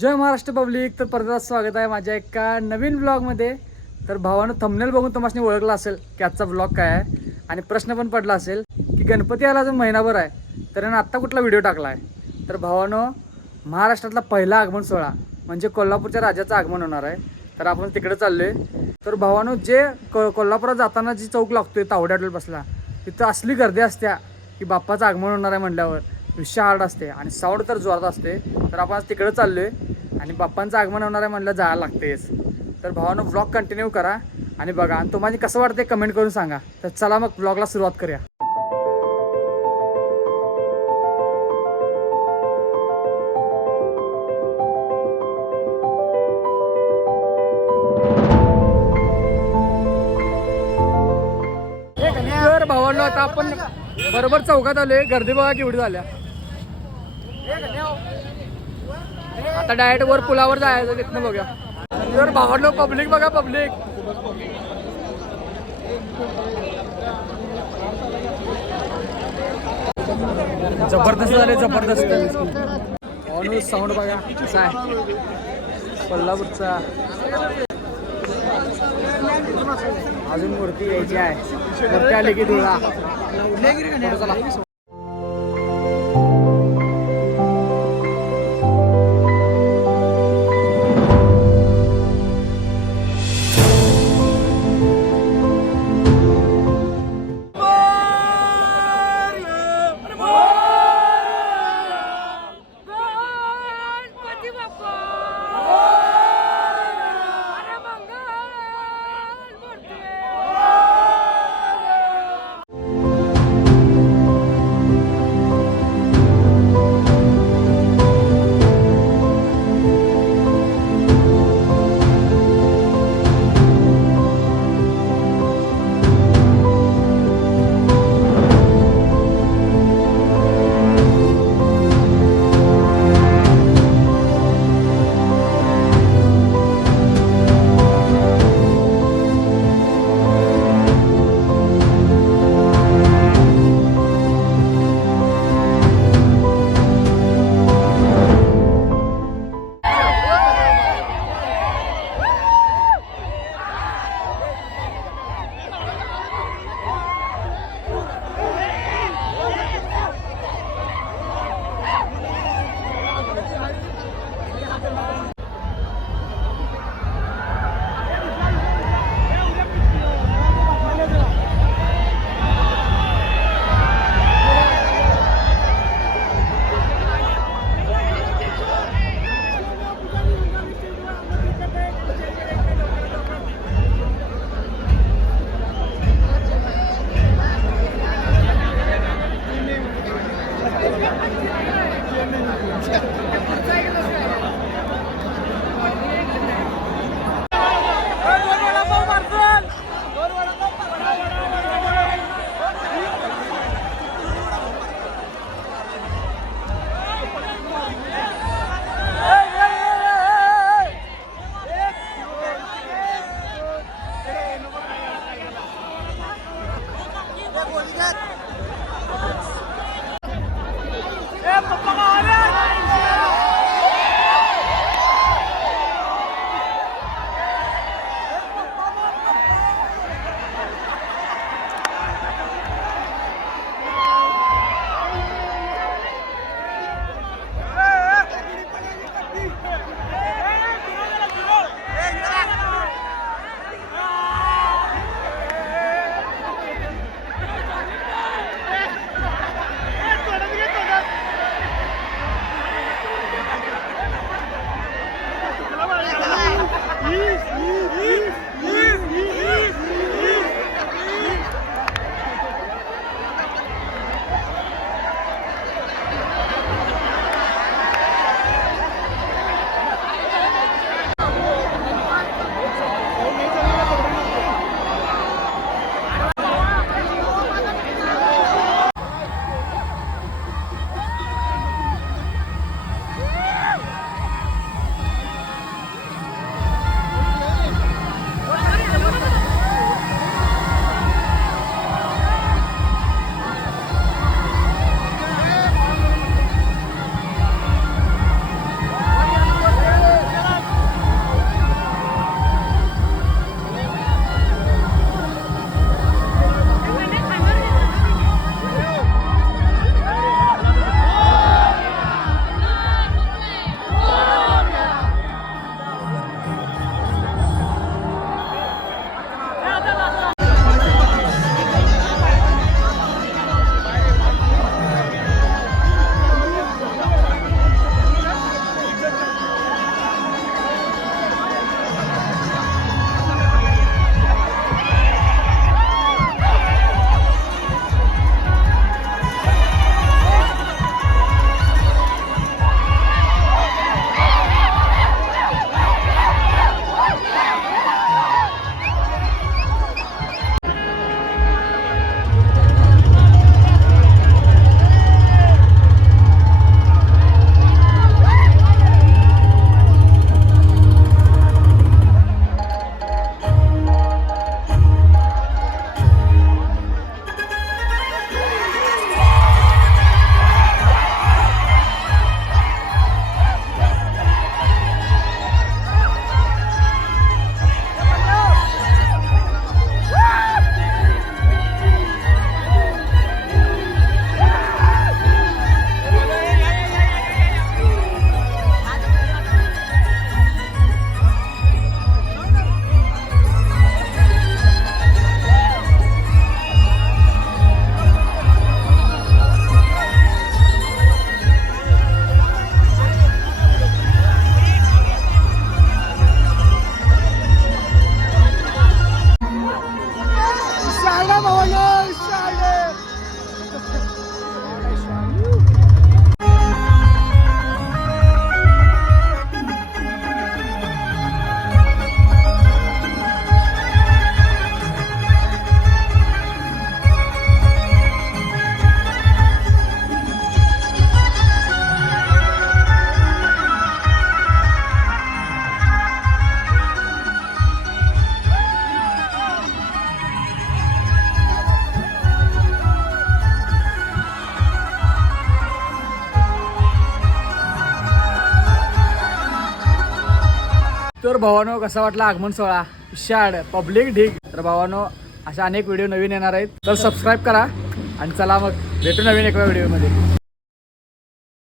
जय Maharashtra public. तर परत स्वागत आहे माझ्या एका नवीन ब्लॉगमध्ये तर भावानं थंबनेल बघून तुम्हाला ओळखला असेल की आजचा ब्लॉग काय आहे. आणि प्रश्न पण पडला असेल की गणपती आला जो महिनाभर आहे तर यानं आत्ता कुठला व्हिडिओ टाकला आहे? तर भावानं महाराष्ट्रातला पहिला आगमन सोहळा म्हणजे कोल्हापूरच्या राजाचं आगमन होणार आहे. तर आपण तिकडे आहे तर भावानं जे को कोल्हापुरात जाताना जी चौक लागतोय तावड्याडोल बसला तिथं असली गर्दी असत्या की बाप्पाचं आगमन होणार आहे म्हटल्यावर विषय हार्ड असते आणि साऊंड तर जोरात असते. तर आपण आज चाललो आहे आणि बाप्पांचं आगमन होणार आहे म्हटलं जायला लागतेच. तर भावानं ब्लॉग कंटिन्यू करा. आणि बघा आणि तुम्हाला कसं वाटते कमेंट करून सांगा. तर चला मग ब्लॉगला सुरुवात करूया. तर भावांनो आता आपण बरोबर चौकात आलोय. गर्दी बघा केवढी झाल्या. आता डायरेक्ट वर पुलावर जायचं तिथनं बघा तर लोक पब्लिक बघा पब्लिक. जबरदस्त झाले जबरदस्त. भावांनो साऊंड बघा कसा आहे. कोल्हापूरचा. अजून मूर्ती यायची आहे. मूर्ती आली की धुळा. चला. どうぞ。तर भावानो कसा वाटला आगमन सोहळा? शाड पब्लिक ढीग. तर भावानो अशा अनेक व्हिडिओ नवीन येणार आहेत. तर सबस्क्राईब करा आणि चला मग भेटू नवीन एका व्हिडिओमध्ये